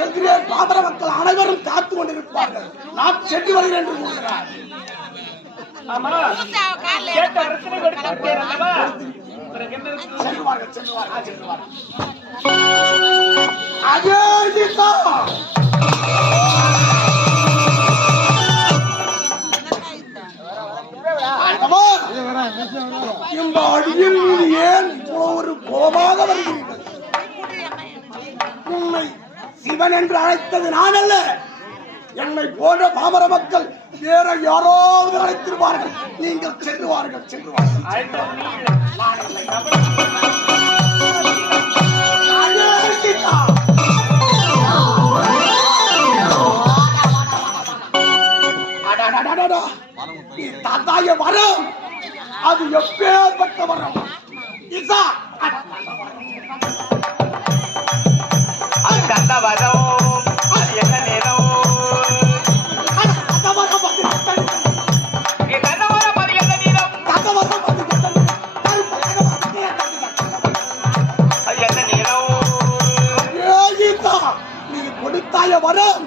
செல்கிறேன். பாமர மக்கள் அனைவரும் காத்துக் கொண்டிருப்பார்கள். நான் சென்று வருகிறேன் என்று கூறுகிறார். இந்த அடியில் ஏன் ஒரு கோபமாக வருகிறீர்கள்? உன்னை சிவன் என்று அழைத்தது நான் அல்ல. என்னை போன்ற பாமர மக்கள் வேற யாராவது அழைத்திருவார்கள். நீங்கள் சென்றுவார்கள். தாத்தாய வரம் அது எப்பேற்பட்ட வரம். இசா அந்த வரம் என்ன நேரம் நீங்க கொடுத்தாய வரம்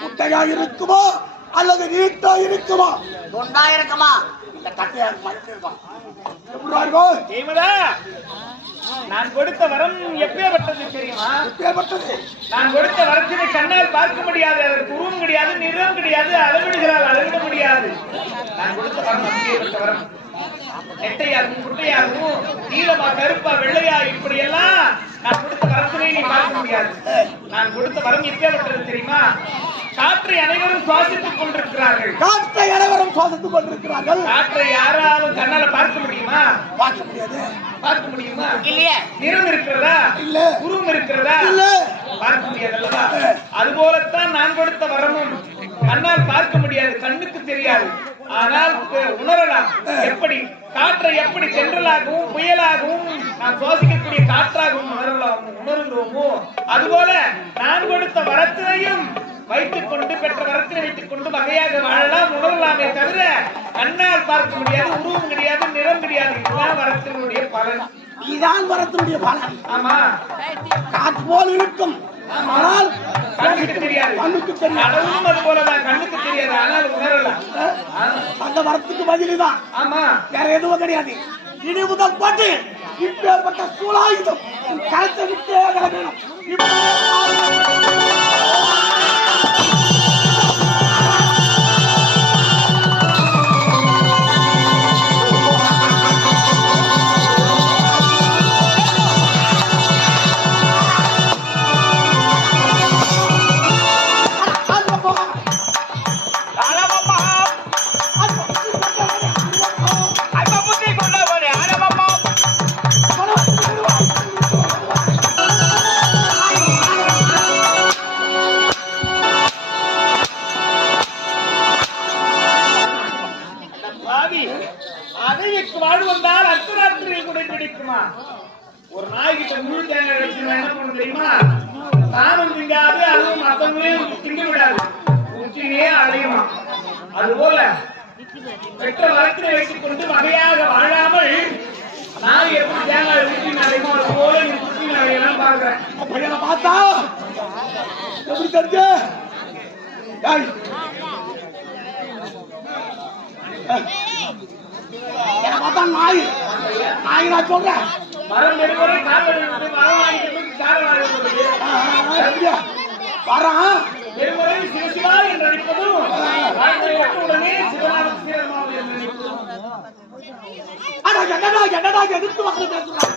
குட்டையா இருக்குமா அல்லது நீட்டா இருக்குமா? தொண்டா இருக்குமா? இந்த கட்டையா நான் கொடுத்த வரம் எப்பேற்பட்டது தெரியுமா? நான் கொடுத்த வரத்தினை கண்ணால் பார்க்க முடியாது. அதற்கு உருவம் கிடையாது, நிறம் கிடையாது, அளவிடுகிறால் அளவிட முடியாது. நான் கொடுத்த வரம் எப்பேற்பட்ட வரம். நெட்டையாகவும் குட்டையாகவும் நீளமா கருப்பா வெள்ளையா இப்படி எல்லாம் நான் கொடுத்த வரத்தினை நீ பார்க்க முடியாது. நான் கொடுத்த வரம் எப்பேற்பட்டது தெரியுமா? காற்றை அனைவரும் சுவாசித்துக் கொண்டிருக்கிறார்கள். காற்றை யாராலும் கண்ணால பார்க்க முடியுமா? பார்க்க முடியுமா? இல்லையே. நிறம் இருக்கிறதா? இல்ல. உருவம் இருக்கிறதா? இல்ல. பார்க்க முடியாது அல்லவா? அதுபோலத்தான் நான் கொடுத்த வரமும் கண்ணால் பார்க்க முடியாது, கண்ணுக்கு தெரியாது. ஆனால் உணரலாம். எப்படி காற்றை எப்படி தென்றலாகவும் புயலாகவும் நான் சுவாசிக்கக்கூடிய காற்றாகவும் உணர்கிறோமோ அதுபோல நான் கொடுத்த வரத்தினையும் வைத்துக் கொண்டு பெற்ற வரத்தினை வைத்துக் கொண்டு வகையாக வாழலாம், உணரலாமே தவிர கண்ணால் பார்க்க முடியாது, உருவம் கிடையாது, நிறம் கிடையாது. இதுதான் வரத்தினுடைய பலன். இதுதான் வரத்தினுடைய பலன். ஆமா, காற்று போல் இருக்கும், ஆனால் கண்ணுக்கு தெரியாது. அளவும் அது போலதான், கண்ணுக்கு தெரியாது, ஆனால் உணரலாம். அந்த வரத்துக்கு பதிலுதான். ஆமா, வேற எதுவும் கிடையாது. இனி முதல் பாட்டு இப்பேற்பட்ட சூழாயுதம் கருத்தை விட்டே கிளம்பணும். ஒரு நாய்கிட்ட முழு தேங்காய் என்ன பண்ண தெரியுமா? தானும் திங்காது, அதுவும் மத்தவங்களையும் திங்க விடாது, உச்சினே அடையுமா. அதுபோல பெற்ற வரத்தினை வைத்துக் கொண்டு வகையாக வாழாமல் நாய் எப்படி தேங்காய் உச்சின் அடையுமோ அது போல நீ உச்சின் அடையலாம் பாக்குறேன். பையனை பார்த்தா எப்படி தெரிஞ்ச பார்த்தா நாய் நாய் நான் சொல்றேன். மரம் நெடுவரை காவல் மரம் வரான் நெடுவரை சிவசிவா என்று நினைப்பதும் உடனே சிவநாமம் சீரமாக என்று நினைப்பதும். என்னடா எதிர்த்து வந்து பேசுறான்.